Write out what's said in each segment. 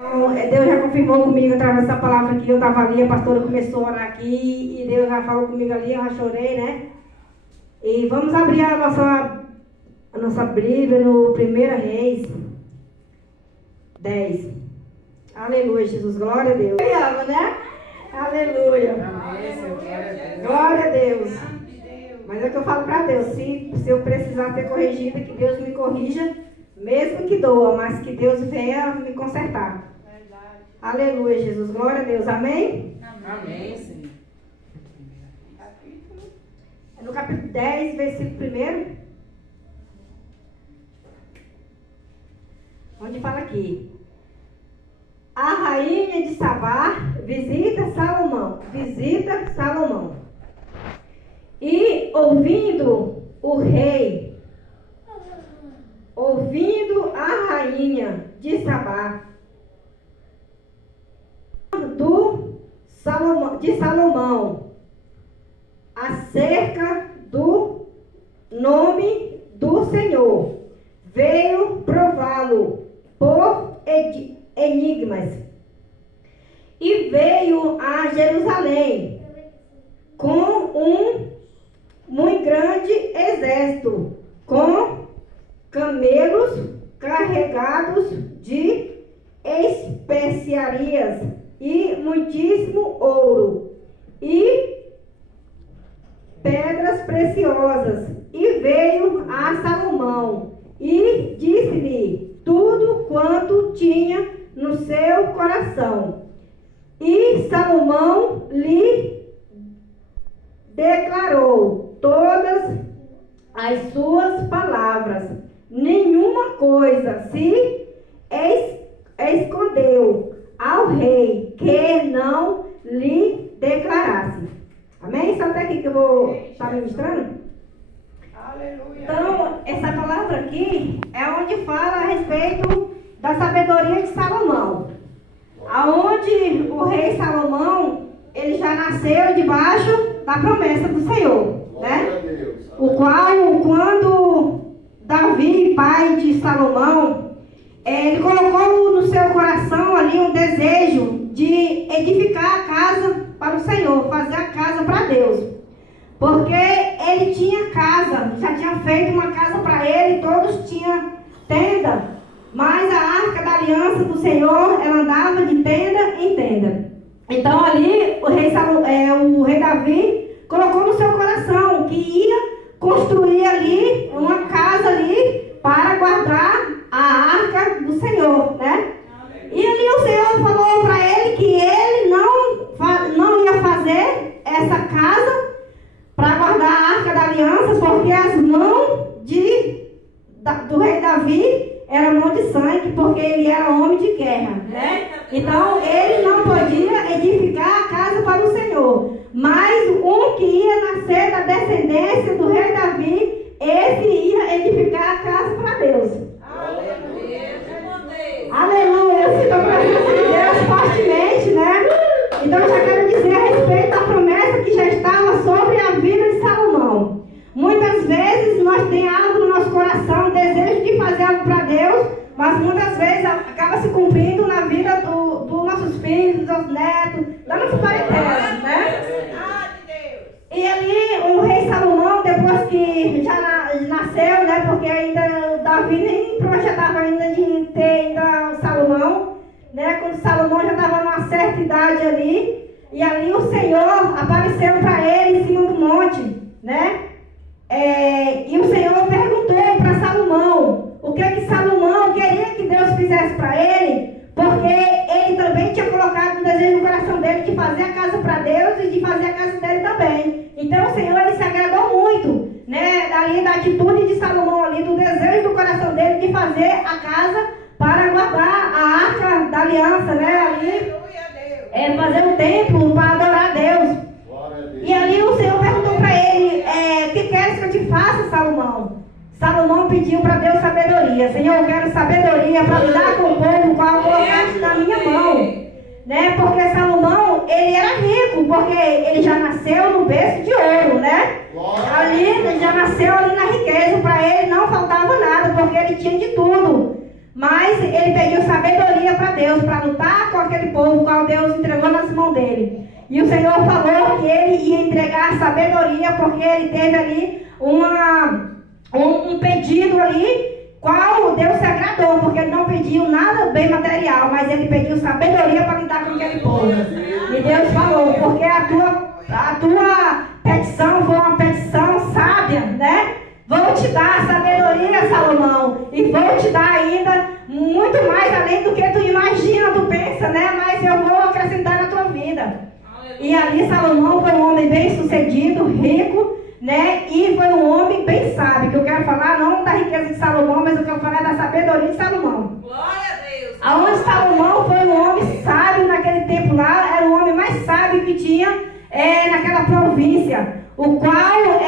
Deus já confirmou comigo através dessa palavra que eu estava ali, a pastora começou a orar aqui e Deus já falou comigo ali, eu já chorei, né? E vamos abrir a nossa Bíblia no 1 Reis 10. Aleluia, Jesus, glória a Deus. Eu amo, né? Aleluia. Glória a Deus. Mas é o que eu falo para Deus, se eu precisar ser corrigida, que Deus me corrija, mesmo que doa, mas que Deus venha me consertar. Aleluia, Jesus. Glória a Deus. Amém? Amém, Senhor. É no capítulo 10, versículo 1. Onde fala aqui. A rainha de Sabá visita Salomão. Visita Salomão. E ouvindo o rei, ouvindo a rainha de Sabá, de Salomão, acerca do nome do Senhor, veio prová-lo por enigmas, e veio a Jerusalém com um muito grande exército, com camelos carregados de especiarias e muitíssimo ouro e pedras preciosas. E veio a Salomão e disse-lhe tudo quanto tinha no seu coração. E Salomão lhe declarou todas as suas palavras. Nenhuma coisa se escondeu ao rei que não lhe declarasse. Amém? Só até aqui que eu vou estar ministrando. Aleluia. Então, essa palavra aqui é onde fala a respeito da sabedoria de Salomão. Aonde o rei Salomão, ele já nasceu debaixo da promessa do Senhor, né? O qual, quando Davi, pai de Salomão, ele colocou no seu coração ali um desejo de edificar a casa para o Senhor, fazer a casa para Deus. Porque ele tinha casa, já tinha feito uma casa para ele, todos tinham tenda, mas a arca da aliança do Senhor, ela andava de tenda em tenda. Então ali o rei Davi colocou no seu coração que ia construir ali uma casa ali para guardar a arca do Senhor, né? E ali o Senhor falou para ele que ele não ia fazer essa casa para guardar a arca da aliança, porque as mãos do rei Davi eram mão de sangue, porque ele era homem de guerra, né? Então ele não podia edificar a casa para o Senhor, mas um que ia nascer da descendência do rei Davi, esse ia edificar a casa para Deus. Aleluia, eu sinto a presença de Deus fortemente, né? Então eu já quero dizer a respeito da promessa que já estava sobre a vida de Salomão. Muitas vezes nós temos algo no nosso coração, desejo de fazer algo para Deus, mas muitas vezes acaba se cumprindo na vida dos nossos filhos, dos nossos netos, da nossa parentela, né? E ali o rei Salomão, depois que já nasceu, né? Porque ainda Davi nem projetava ainda de ter ainda o Salomão, né? Quando Salomão já estava numa certa idade ali, e ali o Senhor apareceu para ele em cima do monte, né? E o Senhor perguntou para Salomão o que Salomão queria que Deus fizesse para ele, porque ele também tinha colocado o desejo no coração dele de fazer a casa para Deus e de fazer a casa dele também. Então o Senhor, ele se agradou muito, né, dali da atitude de Salomão ali, do desejo do coração dele de fazer a casa para guardar a arca da aliança, né, ali, fazer um templo para adorar a Deus. E ali o Senhor perguntou para ele, o que queres que eu te faça, Salomão? Salomão pediu para Deus sabedoria. Senhor, eu quero sabedoria para lidar com o povo, qual colocaste na minha mão, né? Porque Salomão, ele era rico, porque ele já nasceu no berço de ouro, né? Ali, ele já nasceu ali na riqueza, para ele não faltava nada, porque ele tinha de tudo. mas ele pediu sabedoria para Deus, para lutar com aquele povo, qual Deus entregou nas mãos dele. E o Senhor falou que ele ia entregar sabedoria, porque ele teve ali um pedido ali, qual Deus se agradou, porque ele não pediu nada bem material, mas ele pediu sabedoria para lidar com aquele povo. E Deus falou, porque a tua petição foi uma petição sábia, né? Vou te dar sabedoria, Salomão, e vou te dar ainda muito mais além do que tu imagina, tu pensa, né? Mas eu vou acrescentar na tua vida. E ali Salomão foi um homem bem sucedido, rico, né? E foi um homem bem sábio, que eu quero falar não da riqueza de Salomão, mas eu quero falar da sabedoria de Salomão. Glória a Deus! Aonde Salomão foi um homem sábio naquele tempo lá, era o homem mais sábio que tinha naquela província, o qual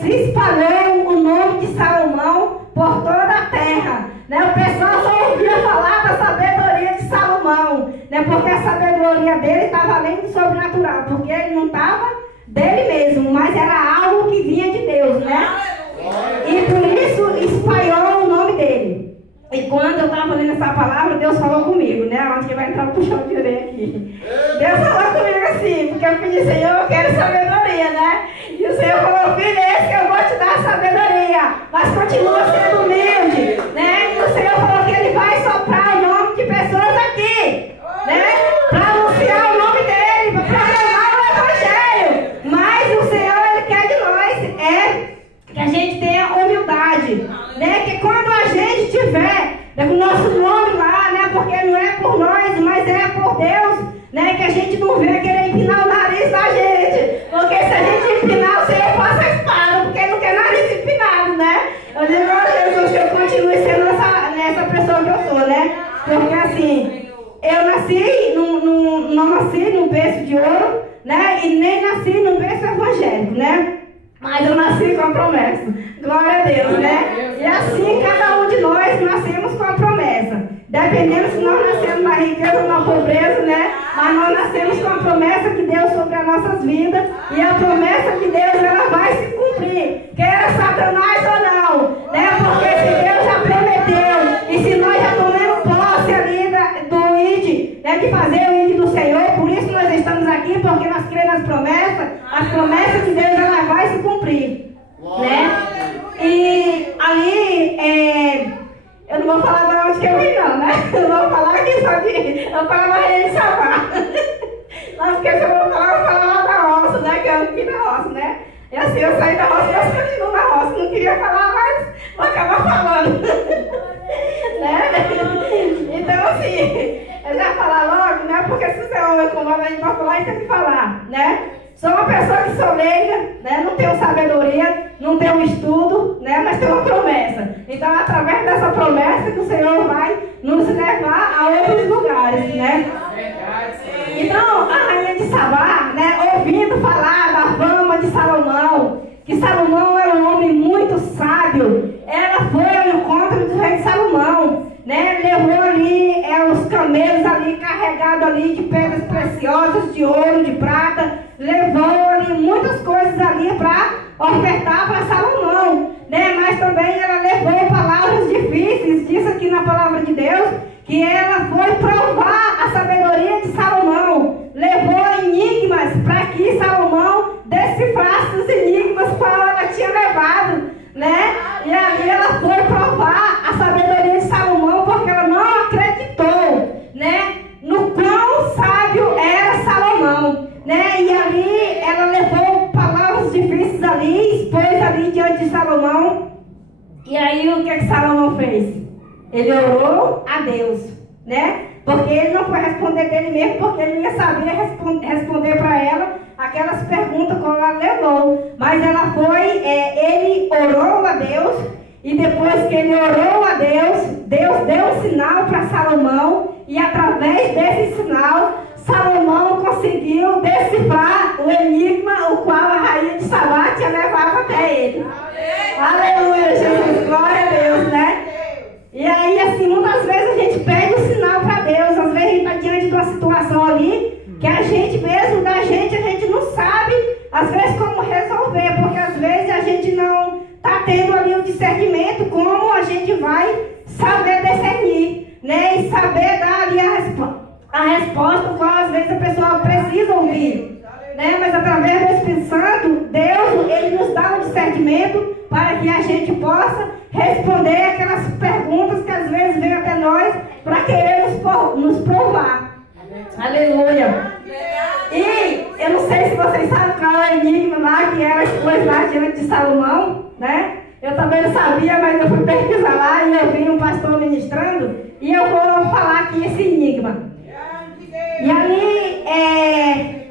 se espalhou o nome de Salomão por toda a terra, né? O pessoal só ouvia falar da sabedoria de Salomão, né? Porque a sabedoria dele estava além do sobrenatural, porque ele não estava dele mesmo, mas era algo que vinha de Deus, né? E por isso espalhou o nome dele. E quando eu estava lendo essa palavra, Deus falou comigo, né? Onde que vai entrar o puxão de orelha aqui. Deus falou comigo assim, porque eu pedi, Senhor, eu quero sabedoria, né? E o Senhor falou, filho, esse que eu vou te dar sabedoria, mas continua sendo humilde, né? E o Senhor falou que Ele vai soprar o nome de pessoas aqui, né? Para anunciar o nome dEle, para proclamar o Evangelho. Mas o Senhor, Ele quer de nós, que a gente tenha humildade, né? Que quando a gente tiver com o nosso nome lá, né? Porque não é por nós, mas é por Deus, né? Que a gente não vê querer empinar o nariz da gente. Porque se a gente empinar, o Senhor passa a espada, porque Ele não quer nariz empinado, né? Eu digo a Jesus que eu continue sendo essa pessoa que eu sou, né? Porque assim, eu nasci, não nasci num berço de ouro, né? E nem nasci num berço evangélico, né? Mas eu nasci com a promessa. Glória a Deus, né? E assim cada um de nós nascemos com a promessa. Dependendo se nós nascemos na riqueza ou na pobreza, né? Mas nós nascemos com a promessa que Deus sobre as nossas vidas. E a promessa de Deus, ela vai se cumprir. Quer Satanás ou não, né? Porque se Deus já prometeu, e se nós já tomamos posse ali do ID, né? De fazer o ID do Senhor, por isso nós estamos aqui, porque nós cremos nas promessas. As promessas de Deus, ela vai se cumprir, né? E ali, eu não vou falar agora onde que eu vim não, né? Eu vou falar aqui só eu vou falar mais de salvar. Não, porque se eu vou falar lá da roça, né? Que eu aqui na roça, né? E assim, eu saí da roça, mas continuo na roça. Não queria falar, mas vou acabar falando. Né? Então, assim, eu já falar logo, né? Porque se você ouve como a gente vai falar, tem que falar, né? Sou uma pessoa que sou leiga, né? Não tenho sabedoria, não tenho estudo, né? Mas tenho uma promessa. Então, através dessa promessa que o Senhor vai nos levar a outros lugares, né? Então, a rainha de Sabá, né? Ouvindo falar da fama de Salomão, que Salomão era um homem muito sábio, ela foi ao encontro do rei de Salomão, né? Levou ali os camelos ali carregados ali de pedras preciosas, de ouro, de prata, levou ali muitas coisas ali para ofertar para Salomão, né? Mas também ela levou palavras difíceis, diz aqui na palavra de Deus, que ela foi provar a sabedoria de Salomão, levou enigmas para que Salomão decifrasse os enigmas que ela tinha levado, né? E ali ela foi provar a sabedoria de Salomão, porque ela não acreditou, né? No quão sábio era Salomão, né? E ali ela levou palavras difíceis ali, expôs ali diante de Salomão. E aí o que Salomão fez? Ele orou a Deus, né? Porque ele não foi responder dele mesmo, porque ele não ia saber responder para ela aquelas perguntas que ela levou. Mas ela foi, ele orou a Deus, e depois que ele orou a Deus, Deus deu um sinal para Salomão, e através desse sinal, Salomão conseguiu decifrar o enigma o qual a rainha de Sabá tinha levado até ele. Aleluia, Jesus, glória a Deus, né? E aí, assim, muitas vezes a gente pede um sinal para Deus, às vezes a gente está diante de uma situação ali, que a gente mesmo, a gente não sabe, às vezes, como resolver, porque às vezes a gente não está tendo ali o discernimento, como a gente vai saber discernir. a resposta qual às vezes a pessoa precisa ouvir, né? Mas através do Espírito Santo, Deus, Ele nos dá um discernimento para que a gente possa responder aquelas perguntas que às vezes vêm até nós para querer nos provar. Aleluia. E eu não sei se vocês sabem qual é o enigma lá que ela expôs lá diante de Salomão, né? Eu também não sabia, mas eu fui pesquisar lá e eu vi um pastor ministrando e eu vou falar aqui esse enigma. E ali,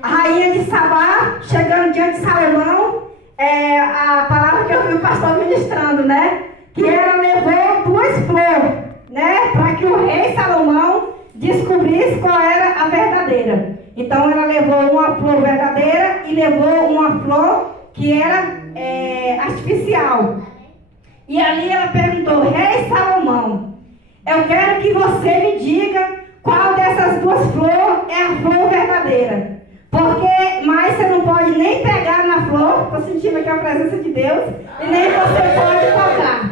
a rainha de Sabá, chegando diante de Salomão, a palavra que eu vi o pastor ministrando, né? Que ela levou 2 flores, né? Para que o rei Salomão descobrisse qual era a verdadeira. Então ela levou uma flor verdadeira e levou uma flor que era artificial. E ali ela perguntou: Rei Salomão, eu quero que você me diga qual dessas 2 flores é a flor verdadeira. Porque mais você não pode nem pegar na flor, estou sentindo aqui a presença de Deus, e nem você pode tocar.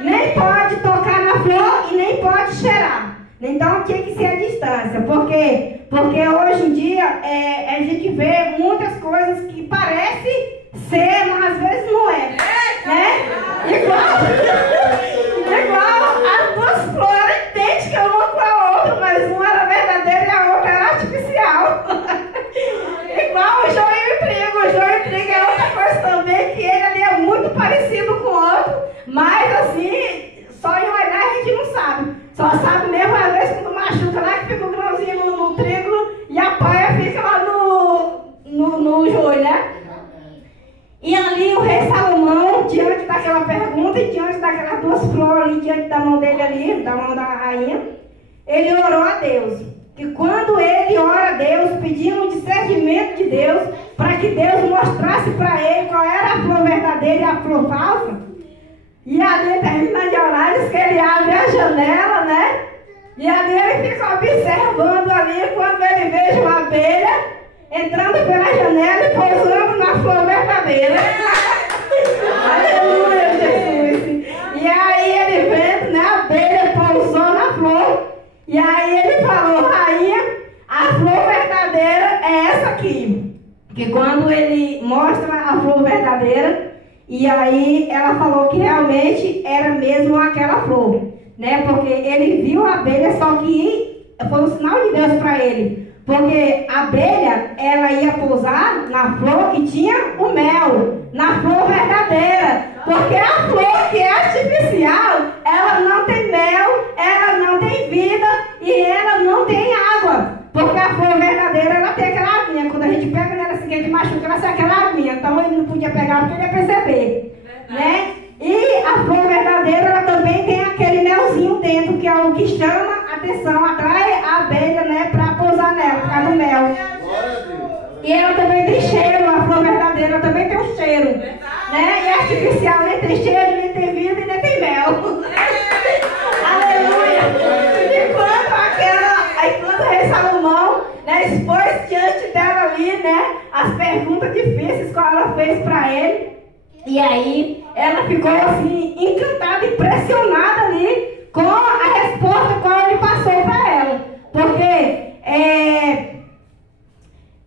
Nem pode tocar na flor e nem pode cheirar. Então tinha que ser a distância. Por quê? Porque hoje em dia a gente vê muitas coisas que parecem ser, mas às vezes não é. Né? Igual as 2 flores idênticas uma com a outra, mas uma era verdadeira e a outra era artificial. Igual o joio e o trigo. O joio e o trigo é outra coisa também, que ele ali é muito parecido com o outro, mas assim, só em olhar a gente não sabe. Só sabe mesmo às vezes quando machuca lá que fica o grãozinho no trigo e a palha fica lá no joio, né? E ali o rei Salomão, diante daquela pergunta e diante daquelas 2 flores ali, diante da mão dele ali, da mão da rainha, ele orou a Deus. E quando ele ora a Deus, pedindo o discernimento de Deus, para que Deus mostrasse para ele qual era a flor verdadeira e a flor falsa, e ali termina de orar, diz que ele abre a janela, né? E ali ele fica observando ali, quando ele veja uma abelha entrando pela janela e pousando na flor verdadeira. Aleluia, Jesus. E aí ele vendo, né? A abelha pousou na flor. E aí ele falou: rainha, a flor verdadeira é essa aqui. Que quando ele mostra a flor verdadeira, e aí ela falou que realmente era mesmo aquela flor, né? Porque ele viu a abelha, só que foi um sinal de Deus para ele. Porque a abelha, ela ia pousar na flor que tinha o mel, na flor verdadeira. Porque a flor que é artificial, ela não tem mel, ela não tem vida e ela não tem água. Porque a flor verdadeira, ela tem aquela aguinha. Quando a gente pega nela assim, que a gente machuca, ela sai aquela aguinha. Então ele não podia pegar porque ele ia perceber. Né? E a flor verdadeira, ela também tem aquele melzinho dentro, que é o que chama a atenção, atrai a abelha, né, para pousar nela, por causa do mel. E ela também tem cheiro, a flor verdadeira também tem um cheiro. Né? E a artificial nem tem cheiro, nem tem vida e nem tem mel. Aleluia! Enquanto o rei Salomão, né, expôs diante dela ali, né, as perguntas difíceis que ela fez para ele. E aí ela ficou assim, encantada, impressionada ali com a resposta que ele passou para ela. Porque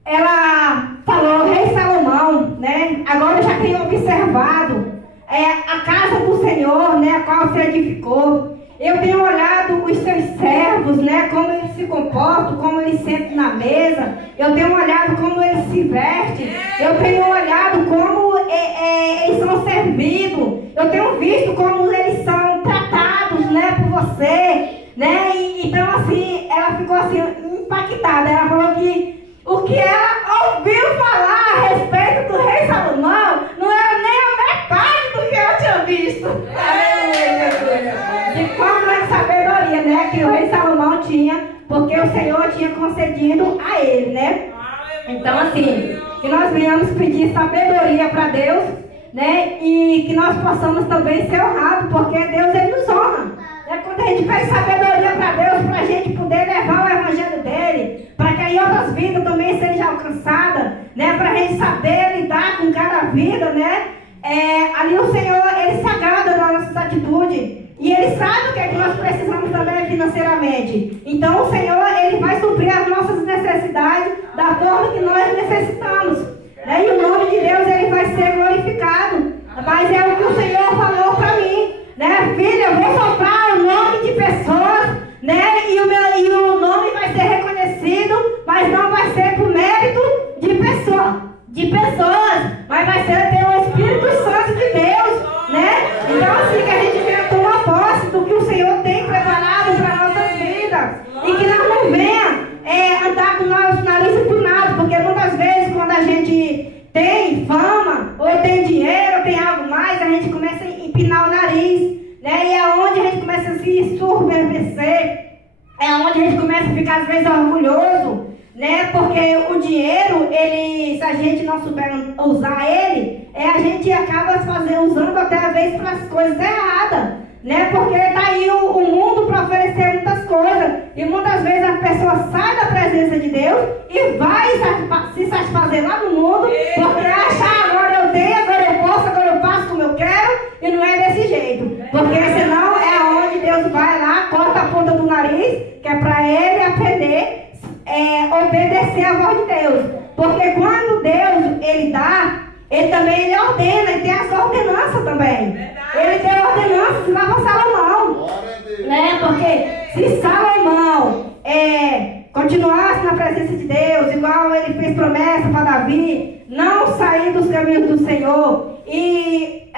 ela falou: Rei Salomão, né, agora eu já tenho observado a casa do Senhor, né, a qual se edificou. Eu tenho olhado os seus servos, né, como eles se comportam, como eles sentam na mesa. Eu tenho olhado como eles se vestem. Eu tenho olhado como eles são servidos. Eu tenho visto como eles são tratados, né, por você, né? Então, assim, ela ficou assim, impactada. Ela falou que o que ela ouviu falar a respeito do rei Salomão não era nem a metade do que ela tinha visto. De qual grande sabedoria, né, que o rei Salomão tinha, porque o Senhor tinha concedido a ele, né? Então, assim, que nós venhamos pedir sabedoria para Deus, né? E que nós possamos também ser honrados, porque Deus, Ele nos honra. Né? Quando a gente pede sabedoria para Deus, para a gente poder levar o evangelho dele, para que aí outras vidas também sejam alcançadas, né? Para a gente saber lidar com cada vida, né? Ali o Senhor, Ele se agrada das nossas atitudes. E Ele sabe o que é que nós precisamos também financeiramente. Então o Senhor, Ele vai suprir as nossas da forma que nós necessitamos. Né? E o nome de Deus ele vai ser glorificado. Mas é o que o Senhor falou para mim. Né? Filha, eu vou soprar o nome de pessoas, né? E o nome vai ser reconhecido, mas não vai ser por mérito de pessoas, mas vai ser pelo Espírito Santo de Deus, né? Então assim que a gente venha tomar posse do que o Senhor tem preparado para nossas vidas e que nós não venha andar com o nosso nariz empinado, porque muitas vezes quando a gente tem fama, ou tem dinheiro, ou tem algo mais, a gente começa a empinar o nariz, né? E é onde a gente começa a se surpreender, é onde a gente começa a ficar às vezes orgulhoso, né? Porque o dinheiro, se a gente não souber usar ele, a gente acaba usando até às vezes para as coisas erradas, né? Porque está aí o mundo para oferecer muitas coisas, e muitas vezes a pessoa sai da presença de Deus e vai se satisfazer lá no mundo, porque acha, agora eu tenho, agora eu posso, agora eu faço como eu quero, e não é desse jeito, porque senão é onde Deus vai lá, corta a ponta do nariz, que é para ele aprender obedecer a voz de Deus, porque quando Deus ele dá, ele também ordena, ele tem as ordenanças também. Ele tem ordenanças lá para Salomão, né? Porque se Salomão continuasse na presença de Deus, igual ele fez promessa para Davi, não sair dos caminhos do Senhor e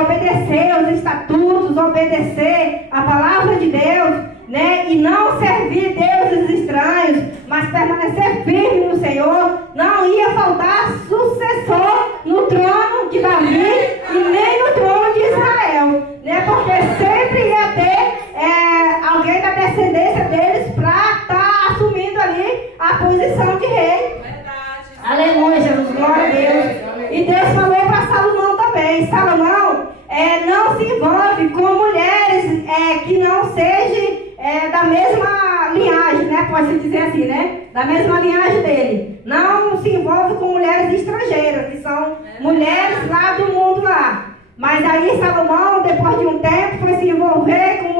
obedecer aos estatutos, obedecer a palavra de Deus, né? E não servir deuses estranhos, mas permanecer firme no Senhor, não ia faltar sucessor no trono de Davi e nem no trono de Israel, né? Porque sempre ia ter alguém da descendência deles para estar assumindo ali a posição de rei. Aleluia, Jesus, glória a Deus. E Deus falou para Salomão também. Salomão não se envolve com mulheres que não sejam da mesma linhagem, né? Pode-se dizer assim, né? Da mesma linhagem dele. Não se envolve com mulheres estrangeiras, que são mulheres lá do mundo lá. Mas aí Salomão, depois de um tempo, foi se envolver com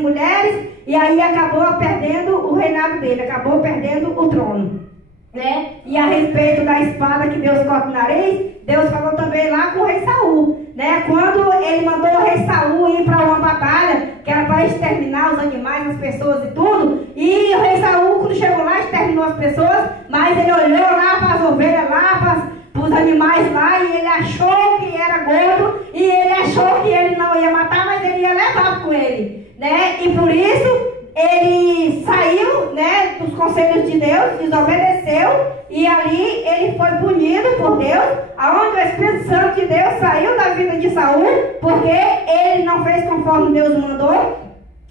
mulheres, e aí acabou perdendo o reinado dele, acabou perdendo o trono. Né? E a respeito da espada que Deus corta o nariz, Deus falou também lá com o rei Saul, né? Quando ele mandou o rei Saul ir para uma batalha, que era para exterminar os animais, as pessoas e tudo, e o rei Saul, quando chegou lá, exterminou as pessoas, mas ele olhou lá para as ovelhas lá, para os animais lá, e ele achou que era gordo, e ele achou que ele não ia matar, mas ele ia levar com ele, né? E por isso ele saiu, né, dos conselhos de Deus, desobedeceu, e ali ele foi punido por Deus, aonde o Espírito Santo de Deus saiu da vida de Saul, porque ele não fez conforme Deus mandou.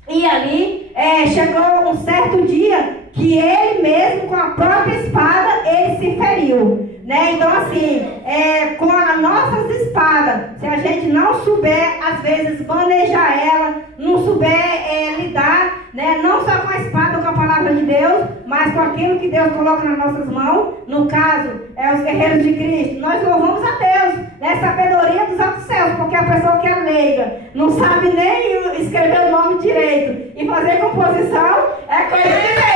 E ali chegou um certo dia que ele mesmo, com a própria espada, ele se feriu, né? Então assim, com as nossas espadas, se a gente não souber, às vezes, manejar ela, não souber lidar, né? Não só com a espada ou com a palavra de Deus, mas com aquilo que Deus coloca nas nossas mãos, no caso, os guerreiros de Cristo, nós louvamos a Deus, né? Sabedoria dos altos céus, porque a pessoa que é leiga, não sabe nem escrever o nome direito e fazer composição, é coisa de Deus.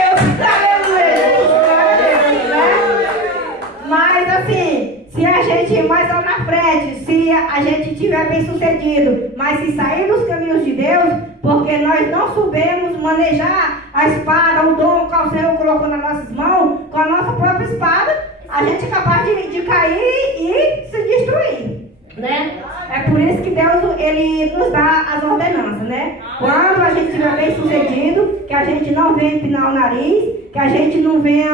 Mas assim, se a gente mais lá na frente, se a gente tiver bem sucedido, mas se sair dos caminhos de Deus, porque nós não soubemos manejar a espada, o dom que o Senhor colocou nas nossas mãos, com a nossa própria espada, a gente é capaz de cair e se destruir, né? É por isso que Deus, ele nos dá as ordenanças, né? Quando a gente estiver bem sucedido, que a gente não venha empinar o nariz, que a gente não venha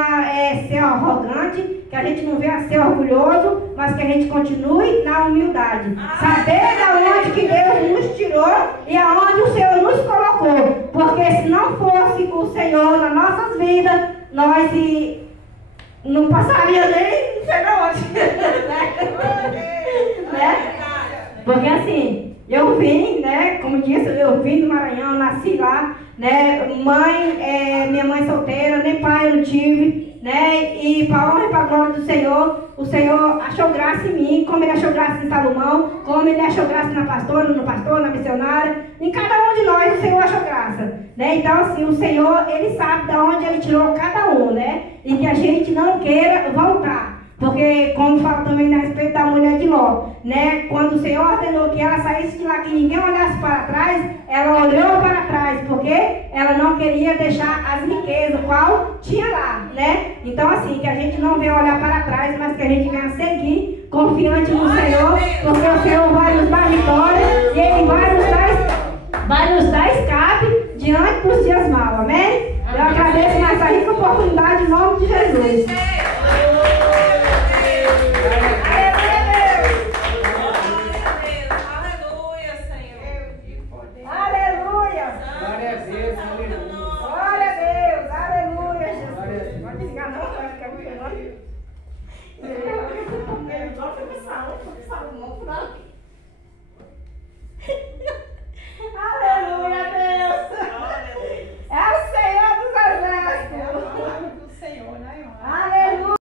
ser arrogante, que a gente não venha ser orgulhoso, mas que a gente continue na humildade. Saber de onde que Deus nos tirou e aonde o Senhor nos colocou. Porque se não fosse o Senhor nas nossas vidas, nós não passaria nem não sei pra onde. Né? Porque assim, eu vim, né, como disse, eu vim do Maranhão, nasci lá, né, minha mãe solteira, nem pai eu não tive, né, e para honra e para glória do Senhor, o Senhor achou graça em mim, como ele achou graça em Salomão, como ele achou graça na pastora, no pastor, na missionária, em cada um de nós o Senhor achou graça, né, então assim, o Senhor, ele sabe de onde ele tirou cada um, né, e que a gente não queira voltar. Porque, como fala também a respeito da mulher de Ló, né? Quando o Senhor ordenou que ela saísse de lá, que ninguém olhasse para trás, ela olhou para trás, porque ela não queria deixar as riquezas, qual tinha lá, né? Então, assim, que a gente não venha olhar para trás, mas que a gente venha seguir confiante no Senhor, porque o Senhor vai nos dar vitória e Ele vai nos dar escape diante dos dias maus, amém? Eu agradeço mais a rica oportunidade em nome de Jesus.